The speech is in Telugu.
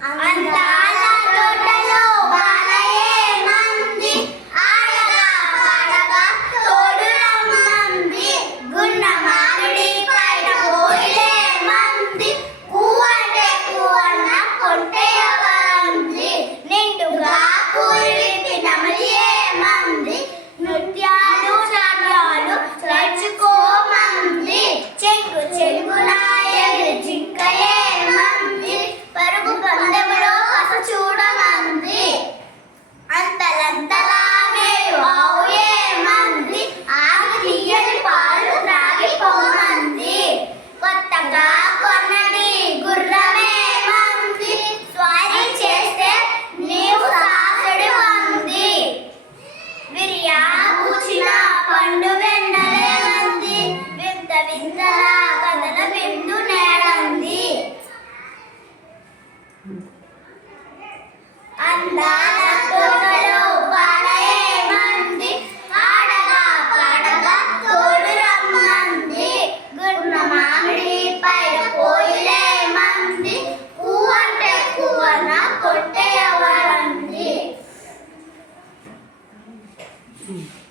అందాల పూచిన పండు వెండలే ఉంది వింత వింతల కథల బిందు నేడంది. అందాల తోటలో పాడయే మంది ఆడగా పాడగా తోడు రమ్మంది. గుర్ర మామిడి పైన కోయిలే మంది పువ్వు అంటే పువ్వన కొట్టేయవరంది Mm-hmm.